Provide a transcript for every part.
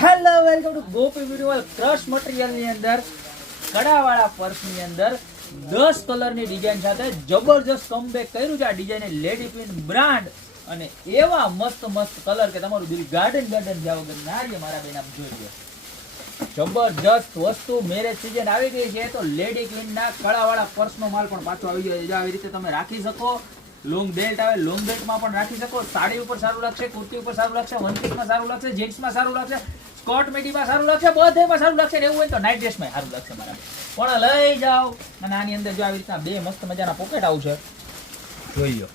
Hello welcome to Gopi beautiful crush material ની અંદર કડાવાળા purse ની અંદર 10 કલરની ડિઝાઇન સાથે જબરજસ્ત કમબેક કર્યું છે આ ડિઝાઇન લેડી ક્વીન બ્રાન્ડ અને એવા મસ્ત મસ્ત કલર કે તમારું દિલ ગાર્ડન થયા વગર ના રહે મારા બેન. આપ જોઈ લો જબરજસ્ત વસ્તુ. મેરેજ સીઝન આવી ગઈ છે તો લેડી ક્વીન ના કડાવાળા પર્સ નો માલ પણ પાછો આવી ગયો છે. આવી રીતે તમે રાખી શકો. લોંગ બેલ્ટ આવે, લોંગ બેલ્ટ માં પણ રાખી શકો. સાડી ઉપર સારું લાગશે, કુર્તી ઉપર સારું લાગશે, વન પીસ માં સારું લાગશે, જીન્સ માં સારું લાગશે, સ્કર્ટ મેડી માં સારું લાગશે, બધેમાં સારું લાગશે. એવું હોય તો નાઇટ ડ્રેસ માં સારું લાગશે મારા. પણ લઈ જાઓ. અને આની અંદર જો આવી રીતના બે મસ્ત મજાના પોકેટ આવશે. જોઈ લો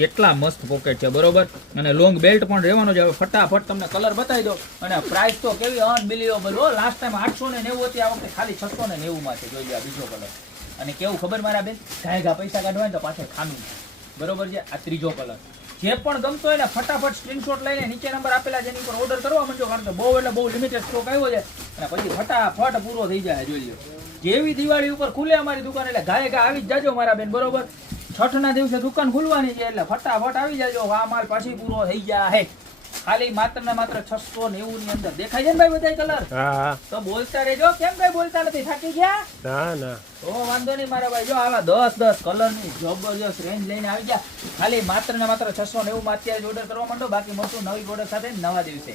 કેટલા મસ્ત પોકેટ છે, બરોબર. અને લોંગ બેલ્ટ પણ રહેવાનો છે. હવે ફટાફટ તમને કલર બતાવી દો. અને પ્રાઇસ તો કેવી અનબિલીવેબલ હો. લાસ્ટ ટાઈમ 890 હતી, આ વખતે ખાલી 690 માં છે. જોઈ લો આ બીજો કલર. અને કેવું ખબર મારા બેન, ઘાયઘા પૈસા કાઢવા ને તો પાછળ ખામી છે, બરોબર છે. આ ત્રીજો કલર જે પણ ગમતો હોય ને ફટાફટ સ્ક્રીનશોટ લઈને નીચે નંબર આપેલા છે એની ઉપર ઓર્ડર કરવા માંડો, કારણ કે બહુ એટલે બહુ લિમિટેડ સ્ટોક આવ્યો છે અને પછી ફટાફટ પૂરો થઈ જાય. જોઈ લો જેવી દિવાળી ઉપર ખુલે અમારી દુકાન એટલે ઘાયઘા આવી જ જાજો મારા બેન, બરોબર. છઠ ના દિવસે દુકાન ખુલવાની છે એટલે ફટાફટ આવી જાજો. આ માલ પાછી પૂરો થઈ જાય. ખાલી માત્ર ને માત્ર 690 ની અંદર. દેખાય છે ને ભાઈ બધા કલર? હા. તો બોલતા રહેજો. કેમ કઈ બોલતા નથી? થાકી ગયા? ના ના. તો વાંધો નહીં મારા ભાઈ. જો આવા 10 કલર ની જબરજસ્ત રેન્જ લઈને આવી ગયા. ખાલી માત્ર ને માત્ર 690 માં અત્યારે ઓર્ડર કરવા માંડો. બાકી મળશું નવી ઓર્ડર સાથે નવા દિવસે.